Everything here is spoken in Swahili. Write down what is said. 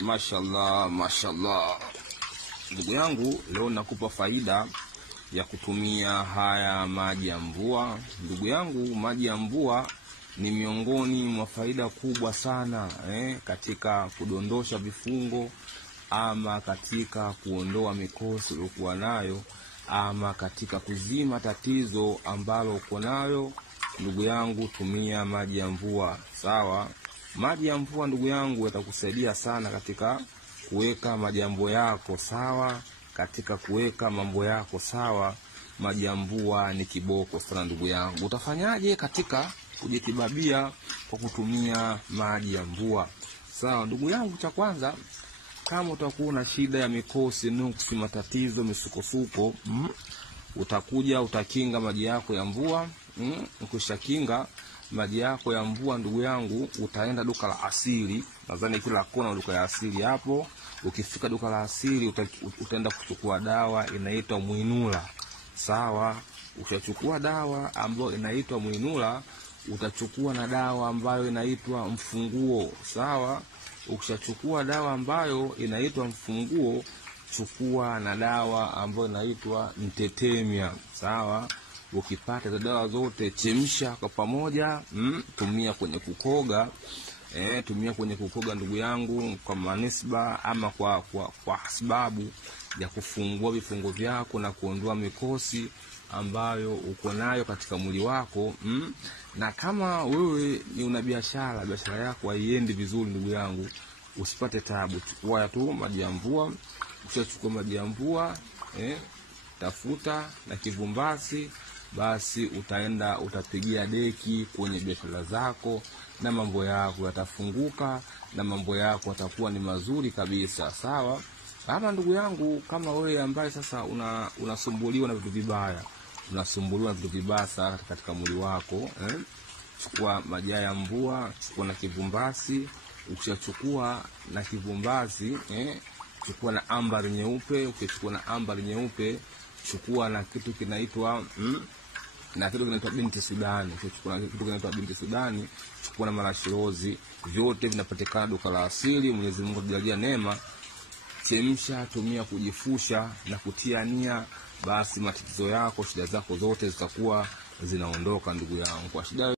Mashallah, mashallah. Ndugu yangu, leo nakupa faida ya kutumia haya maji ya mvua. Ndugu yangu, maji ya mvua ni miongoni mwa faida kubwa sana katika kudondosha vifungo, ama katika kuondoa mikosi uliokuwa nayo, ama katika kuzima tatizo ambalo uko nayo. Ndugu yangu, tumia maji ya mvua. Sawa? Maji ya mvua ndugu yangu yatakusaidia sana katika kuweka majambo yako sawa, katika kuweka mambo yako sawa. Maji ya mvua ni kiboko sana ndugu yangu. Utafanyaje katika kujitibabia kwa kutumia maji ya mvua? Sawa ndugu yangu, cha kwanza, kama utakuwa na shida ya mikosi, nuksi, matatizo, misukosuko, utakuja utakinga maji yako ya mvua. Ukishakinga maji yako ya mvua ndugu yangu, utaenda duka la asili. Nadhani kila kona duka la asili hapo. Ukifika duka la asili utaenda kuchukua dawa inaitwa Muinula. Sawa? Utachukua dawa ambayo inaitwa Muinula, utachukua na dawa ambayo inaitwa Mfunguo. Sawa? Ukishachukua dawa ambayo inaitwa Mfunguo, chukua na dawa ambayo inaitwa Mtetemia. Sawa? Ukipata dawa zote, chemsha kwa pamoja, tumia kwenye kukoga. Tumia kwenye kukoga ndugu yangu, kwa manisba ama kwa sababu ya kufungua vifungo vyako na kuondoa mikosi ambayo uko nayo katika mwili wako. Na kama wewe ni una biashara yako haiendi vizuri ndugu yangu, usipate taabu, chukua tu maji ya mvua. Ukishachukua maji ya mvua, tafuta na kivumbasi, basi utaenda utapigia deki kwenye biashara zako, na mambo yako yatafunguka, na mambo yako yatakuwa ni mazuri kabisa. Sawa? Ama ndugu yangu, kama wewe ambaye sasa unasumbuliwa na vitu vibaya, unasumbuliwa na vitu vibaya sana katika mwili wako, chukua maji ya mvua, chukua na kivumbasi. Ukishachukua na kivumbasi, chukua na ambari nyeupe. Ukichukua na ambari nyeupe, chukua na kitu kinaitwa binti Sudani. Chukua na kitu kinaitwa binti Sudani, chukua na marashirozi. Vyote vinapatikana duka la asili. Mwenyezi Mungu atujalie neema. Chemsha, tumia kujifusha na kutia nia, basi matatizo yako, shida zako zote zitakuwa zinaondoka ndugu yangu. Kwa shida